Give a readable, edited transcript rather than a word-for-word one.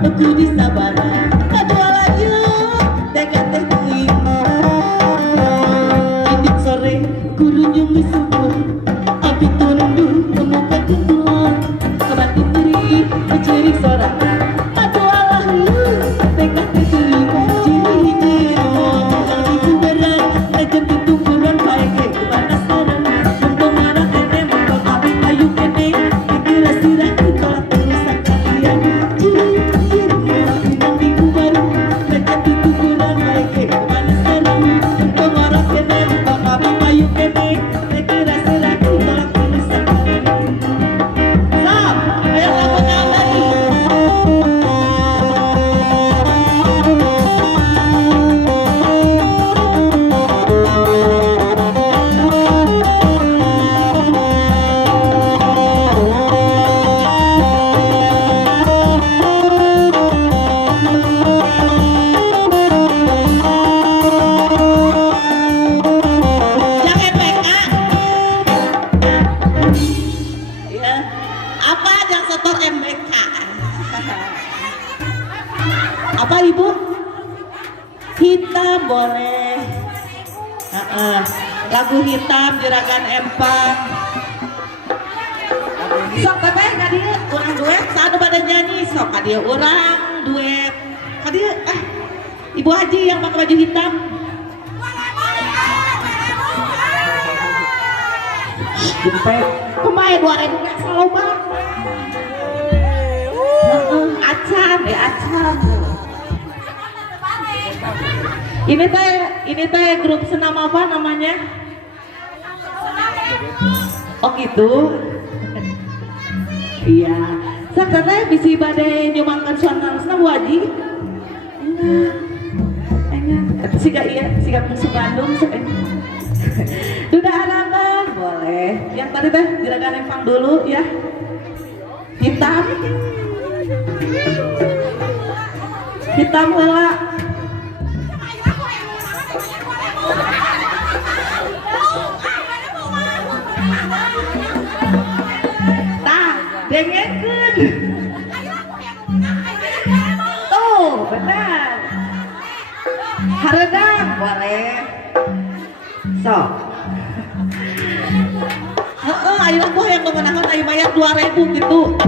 kudu sabar dua lagi teka teki indik sore kudu nyumi subuh api tunduk kemuka tenggelam kebantu diri mencuri sorangan dua lagi teka teki ciri jiru ibu berat ajan tutupuran baik kemana sekarang untuk marah kene untuk api ayu kene kira sirah ditolak terusak kalian ciri jiru inang ibu baru ajan tutupuran baik kemana sekarang untuk marah kene untuk api ayu kene kira sirah ditolak terusak kalian Sam, ayo lakukan lagi jangan PK ya apa yang setor MBK apa ibu hitam boleh lagu hitam juragan empang sok teteh kadia orang duet saat pada nyanyi sok kadia orang duet kadia ibu haji yang pakai baju hitam Jempet pemain 2000 gak selalu banget acan acan ini teh grup senam apa namanya oh gitu iya sak teh bisi badai nyumbangkan suara senam wajib enggak siga iya siga musuh Bandung sudah anak boleh yang tadi teh gerakan empang dulu ya hitam hitam heula tah dengekeun tuh benar hareudang boleh sok ayo lagu yang kemenangan ayo bayar 2000 gitu